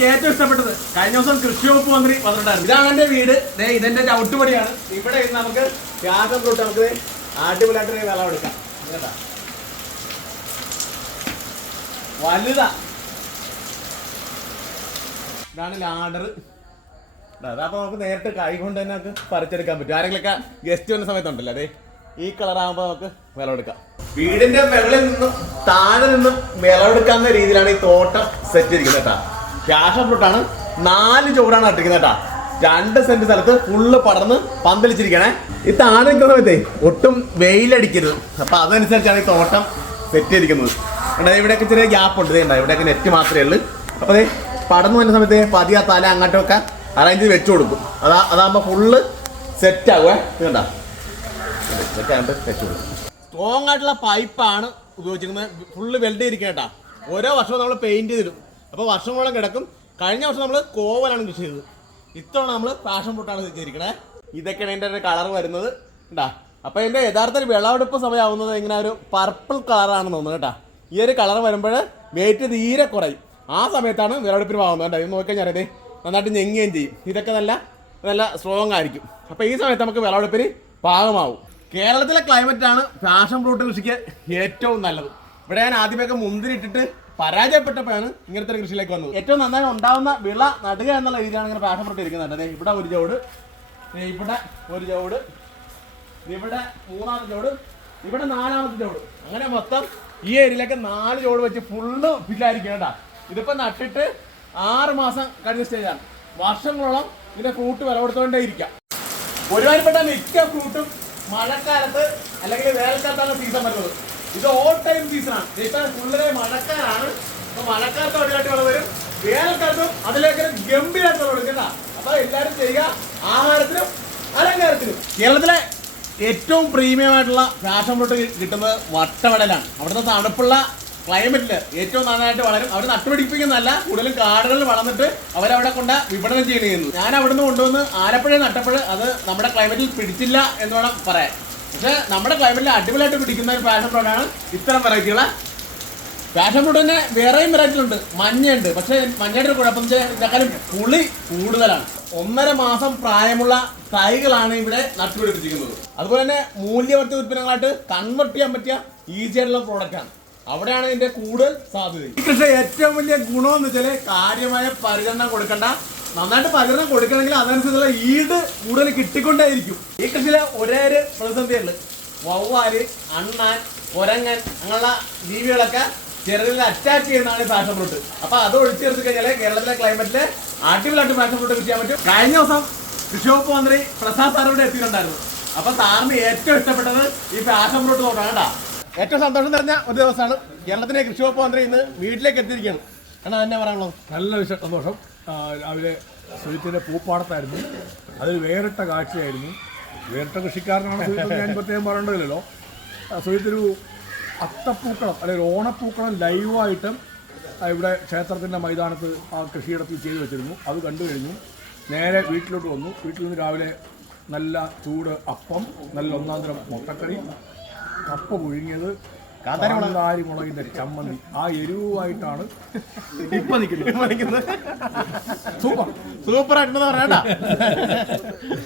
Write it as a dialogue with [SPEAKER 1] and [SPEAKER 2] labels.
[SPEAKER 1] എനിക്ക് ഏറ്റവും ഇഷ്ടപ്പെട്ടത് കഴിഞ്ഞ ദിവസം കൃഷി വകുപ്പ് മന്ത്രി വന്നിട്ടുണ്ടായിരുന്നു. ഇതാണ് എന്റെ വീട്. ഇതെന്റെ ചവിട്ടുപടിയാണ്. ഇവിടെ ഇരുന്ന് നമുക്ക് യാഗം തൊട്ട് നമുക്ക് അടിപൊളിയായിട്ട് വെള്ളം എടുക്കാം. വലുതാ. ഇതാണ് ലാഡർ അതപ്പോ നമുക്ക് നേരിട്ട് കൈ കൊണ്ട് തന്നെ നമുക്ക് പറിച്ചെടുക്കാൻ പറ്റും. ആരെങ്കിലൊക്കെ ഗസ്റ്റ് വന്ന സമയത്തുണ്ടല്ലോ അതെ ഈ കളറാകുമ്പോ നമുക്ക് വിളവെടുക്കാം വീടിന്റെ മുകളിൽ നിന്നും താഴെ നിന്നും വിളവെടുക്കാവുന്ന രീതിയിലാണ് ഈ തോട്ടം സെറ്റ് ചെയ്തിരിക്കുന്നത് കേട്ടാ. ക്യാഷ് ഫ്രൂട്ടാണ് നാല് ചോറാണ് നട്ടിരിക്കുന്നത് കേട്ടാ. രണ്ട് സെന്റ് സ്ഥലത്ത് ഫുള്ള് പടർന്ന് പന്തലിച്ചിരിക്കണേ. ഈ താഴെ നിൽക്കുന്ന സമയത്തേ ഒട്ടും വെയിലടിക്കരുത്. അപ്പൊ അതനുസരിച്ചാണ് ഈ തോട്ടം സെറ്റ് ചെയ്തിരിക്കുന്നത്. ഇവിടെ ഇവിടെയൊക്കെ ചെറിയ ഗ്യാപ്പ് ഉണ്ട്. ഇതേണ്ട ഇവിടെയൊക്കെ നെറ്റ് മാത്രമേ ഉള്ളൂ. അപ്പൊ പടന്ന് പടർന്നു വരുന്ന സമയത്ത് പതിയ തല അങ്ങോട്ടൊക്കെ അറേഞ്ച് ചെയ്ത് വെച്ചു കൊടുക്കും. അതാ അതാകുമ്പോൾ ഫുള്ള് സെറ്റ് ആവുക ഇത് കണ്ട? സെറ്റ് ആകുമ്പോൾ സെറ്റ് കൊടുക്കും. സ്ട്രോങ് ആയിട്ടുള്ള പൈപ്പാണ് ഉപയോഗിച്ചിരിക്കുന്നത്. ഫുള്ള് വെൽഡ് ചെയ്തിരിക്കുക കേട്ടാ. ഓരോ വർഷവും നമ്മൾ പെയിന്റ് ചെയ്തിടും. അപ്പോൾ വർഷങ്ങളോളം കിടക്കും. കഴിഞ്ഞ വർഷം നമ്മൾ കോവലാണ് കൃഷി ചെയ്തത്. ഇത്തവണ നമ്മൾ പാഷൻ ഫ്രൂട്ടാണ് ചെയ്തിരിക്കണേ ഇതൊക്കെയാണ് എന്റെ ഒരു കളർ വരുന്നത്. കേട്ടാ അപ്പോൾ എന്റെ യഥാർത്ഥ വിളവെടുപ്പ് സമയമാവുന്നത് ഇങ്ങനെ ഒരു പർപ്പിൾ കളറാണെന്ന് തോന്നുന്നു കേട്ടാ. ഈ ഒരു കളർ വരുമ്പോൾ വെയിറ്റ് തീരെ കുറയും. ആ സമയത്താണ് വിളവെടുപ്പിന് പോകുന്നത് കേട്ടോ ഇത് നോക്കിക്കഴിഞ്ഞാൽ അറിയാതെ നന്നായിട്ട് ഞെങ്ങുകയും ചെയ്യും. ഇതൊക്കെ നല്ല നല്ല സ്ട്രോങ് ആയിരിക്കും. അപ്പോൾ ഈ സമയത്ത് നമുക്ക് വിളവെടുപ്പിന് പാകമാവും. കേരളത്തിലെ ക്ലൈമറ്റാണ് പാഷൻ ഫ്രൂട്ട് കൃഷിക്ക് ഏറ്റവും നല്ലത്. ഇവിടെ ഞാൻ ആദ്യമൊക്കെ മുന്തിരി ഇട്ടിട്ട് പരാജയപ്പെട്ടപ്പോഴാണ് ഇങ്ങനത്തെ കൃഷിയിലേക്ക് വന്നത്. ഏറ്റവും നന്നായി ഉണ്ടാവുന്ന വിള നടുക എന്നുള്ള രീതിയാണ് ഇങ്ങനെ പാഷൻ അതെ ഇവിടെ ഒരു ചുവട്. ഇവിടെ ഒരു ചുവട്. ഇവിടെ മൂന്നാമത്തെ ചുവട്. ഇവിടെ നാലാമത്തെ ചുവട്. അങ്ങനെ മൊത്തം ഈ ഏരിയയിലേക്ക് നാല് ചുവട് വെച്ച് ഫുള്ള് ഫില്ലായിരിക്കും കേട്ടാ. ഇതിപ്പോ നട്ടിട്ട് ആറ് മാസം കഴിഞ്ഞ സ്റ്റേജാണ് വർഷങ്ങളോളം ഇതിന്റെ ഫ്രൂട്ട് വിലകൊടുത്തോണ്ടേ ഇരിക്കാം ഒരുമാതിരിപ്പെട്ട മിക്ക ഫ്രൂട്ടും മഴക്കാലത്ത് അല്ലെങ്കിൽ വേനൽക്കാലത്താണ് സീസൺ വരുന്നത്. ഇത് ഓൾ ടൈം സീസൺ ആണ്. ഇപ്പൊ ഫുള്ളിലെ മഴക്കാലാണ് അപ്പൊ മഴക്കാലത്ത് അടിയായിട്ട് വെള്ളം വരും. വേനൽക്കാലത്തും അതിലേക്ക് ഗംഭീരമായിട്ട് വെള്ളം എടുക്കണ്ട. അപ്പൊ എല്ലാവരും ചെയ്യുക. ആഹാരത്തിനും അലങ്കാരത്തിനും. കേരളത്തിലെ ഏറ്റവും പ്രീമിയം ആയിട്ടുള്ള ഫാഷൻ ഫ്രൂട്ട് കിട്ടുന്നത് വട്ടവടലാണ്. അവിടുത്തെ തണുപ്പുള്ള ക്ലൈമറ്റിൽ ഏറ്റവും നന്നായിട്ട് വളരും. അവർ നട്ടുപിടിപ്പിക്കുന്നതല്ല കൂടുതലും കാടുകളിൽ വളർന്നിട്ട് അവരവിടെ കൊണ്ട് വിപണനം ചെയ്യുന്നത് ഞാൻ അവിടുന്ന് കൊണ്ടുവന്ന് ആലപ്പുഴ നട്ടപ്പോൾ അത് നമ്മുടെ ക്ലൈമറ്റിൽ പിടിച്ചില്ല എന്ന് വേണം പറയാൻ. പക്ഷേ നമ്മുടെ ക്ലൈമറ്റിൽ അടിപൊളിയായിട്ട് പിടിക്കുന്ന ഒരു ഫാഷൻ ഫ്രൂട്ടാണ് ഇത്തരം വെറൈറ്റികളെ പാഷൻ ഫ്രൂട്ട് തന്നെ വേറെയും വെറൈറ്റി ഉണ്ട് മഞ്ഞയുണ്ട്. പക്ഷെ മഞ്ഞയുടെ ഒരു കുഴപ്പം ഇതിനേക്കാളും പുളി കൂടുതലാണ്. ഒന്നര മാസം പ്രായമുള്ള തൈകളാണ് ഇവിടെ നട്ടുപിടിപ്പിച്ചിരിക്കുന്നത്. അതുപോലെ തന്നെ മൂല്യവർത്തി ഉൽപ്പന്നങ്ങളായിട്ട് കൺവെർട്ട് ചെയ്യാൻ പറ്റിയ ഈസി ആയിട്ടുള്ള പ്രോഡക്റ്റ് ആണ്. അവിടെയാണ് ഇതിന്റെ കൂടുതൽ സാധ്യത. ഈ കൃഷി ഏറ്റവും വലിയ ഗുണമെന്ന് വെച്ചാൽ കാര്യമായ പരിഗണന കൊടുക്കണ്ട നന്നായിട്ട് പരിചരണം കൊടുക്കണമെങ്കിൽ അതനുസരിച്ചുള്ള ഈട് കൂടുതൽ കിട്ടിക്കൊണ്ടേയിരിക്കും. ഈ കൃഷിയിലെ ഒരേ ഒരു പ്രതിസന്ധിയുണ്ട്. വവ്വാൽ അണ്ണാൻ ഒരങ്ങൻ അങ്ങനെയുള്ള ജീവികളൊക്കെ ചെറുതിൽ അറ്റാക്ക് ചെയ്യുന്നതാണ് പാഷൻ ഫ്രൂട്ട് അപ്പൊ അത് ഒഴിച്ചു ചേർത്ത് കഴിഞ്ഞാൽ കേരളത്തിലെ ക്ലൈമറ്റിൽ അടിപൊളിയായിട്ട് പാഷൻ ഫ്രൂട്ട് കൃഷി ചെയ്യാൻ പറ്റും. കഴിഞ്ഞ ദിവസം കൃഷി വകുപ്പ് മന്ത്രി പ്രസാദ് സാർ ഇവിടെ എത്തിയിട്ടുണ്ടായിരുന്നു. അപ്പൊ സാറിന് ഏറ്റവും ഇഷ്ടപ്പെട്ടത് ഈ പാഷൻ ഫ്രൂട്ട് നോക്കാം ഏറ്റവും സന്തോഷം നിറഞ്ഞ ഒരു ദിവസമാണ് കേരളത്തിലെ കൃഷി വകുപ്പ് മന്ത്രി ഇന്ന് വീട്ടിലേക്ക് എത്തിയിരിക്കുകയാണ്. എന്നാ തന്നെ പറയാനുള്ളത്?
[SPEAKER 2] നല്ല സന്തോഷം. രാവിലെ സുജിത്തിന്റെ പൂപ്പാടത്തായിരുന്നു. അതിൽ വേറിട്ട കാഴ്ചയായിരുന്നു. വേറിട്ട കൃഷിക്കാരനാണ് സുജിത്ത് ഞാൻ പ്രത്യേകം പറയേണ്ടതില്ലല്ലോ. സുജിത്തൊരു അത്തപ്പൂക്കളം അല്ലെങ്കിൽ ഓണപ്പൂക്കളം ലൈവായിട്ട് ഇവിടെ ക്ഷേത്രത്തിന്റെ മൈതാനത്ത് ആ കൃഷിയിടത്തിൽ ചെയ്തു വെച്ചിരുന്നു. അത് കണ്ടു കഴിഞ്ഞു. നേരെ വീട്ടിലോട്ട് വന്നു. വീട്ടിൽ നിന്ന് രാവിലെ നല്ല ചൂട് അപ്പം നല്ല ഒന്നാം തരം മുട്ടക്കറി കപ്പ പുഴുങ്ങിയത് കാന്താരി മുളകിന്റെ ചമ്മന്തി. ആ എരിവുമായിട്ടാണ് ഇപ്പൊ നിൽക്കുന്നത്. Super
[SPEAKER 1] super. ആയിട്ടുണ്ടെന്ന് പറയാട്ടാ